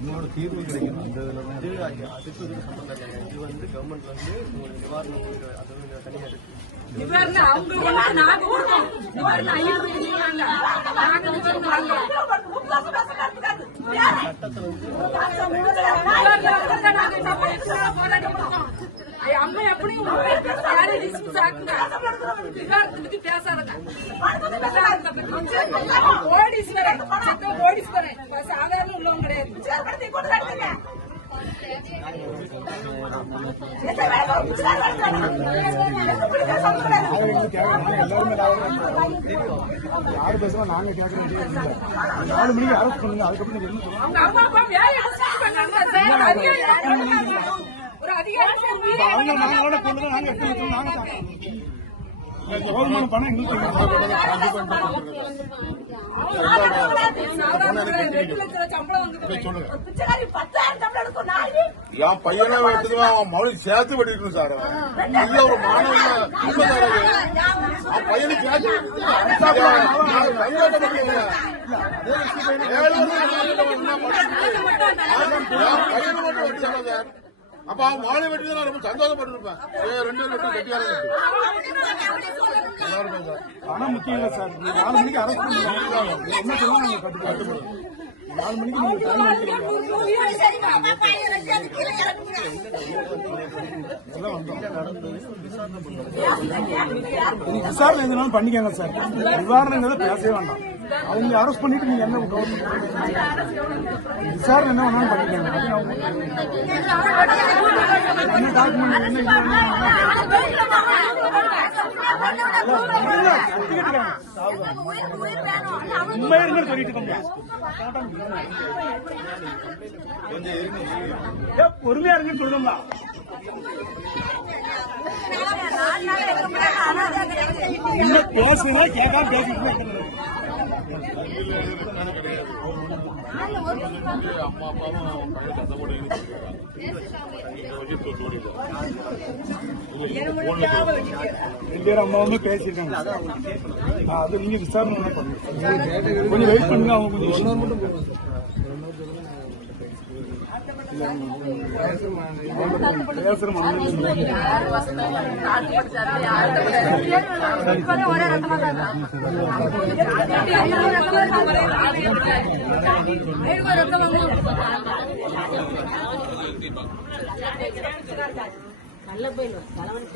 என்னோட தீர்வு கிடைக்கும் அந்த இதில் அதுக்கு ஒரு சம்பந்தம் இல்லை. இது வந்து கவர்மெண்ட்ல வந்து நிவாரணம் அது தனியாக இருக்கு. அம்மா எப்படியும் பேசாதங்க கோடீஸ்வரன் சாதாரண உள்ளவங்க கிடையாது. யாரு பேசுறோம் நாங்க கேட்க வேண்டியது 4 மணிக்கு அரெஸ்ட் பண்ணுங்க. அதுக்கப்புறம் அவங்க நாங்களோட கொண்டு நாங்க கவர்மெண்ட் பணம் எங்களுக்கு என் பையனை மௌலி சேர்த்து படிக்கணும் சார். நல்ல ஒரு மாணவன் பையனுக்கு சேர்த்து பையனை மட்டும் வச்சாங்க சார். அப்ப அவன் மாலை வெட்டி தான் ரொம்ப சந்தோஷப்பட்டிருப்பேன். 2 லட்சம் கட்டியாரு பணம் முக்கியம் இல்லை சார். 4 மணிக்கு அரெஸ்ட் பண்ணுங்க. என்ன சொல்லுவாங்க நாங்க கட்டுப்படுவோம். 4 மணிக்கு நீங்க விசாரணை எதுனாலும் பண்ணிக்கங்க சார். நிவாரணங்கிறத பேசவே வேண்டாம். அவங்க அரெஸ்ட் பண்ணிட்டு நீங்க என்ன விசாரணை என்ன வேணாலும் பண்ணிக்கங்க. என்ன டாக்குமெண்ட் என்ன உண்மையா இருக்குன்னு சொல்லிட்டு இருக்கோம். பொறுமையா இருக்குன்னு சொல்லுங்களா? பேசுனா கேட்காம பேசிட்டு அம்மா அப்பாவும் கஷ்டப்பட்டு 2 பேரும் அம்மாவுமே பேசிருக்காங்க. அது நீங்க விசாரணை பண்ணுங்க. கொஞ்சம் வெயிட் பண்ணுங்க. அவங்க கொஞ்சம் மட்டும் பேசுற நல்ல போயிடும் தலைவன்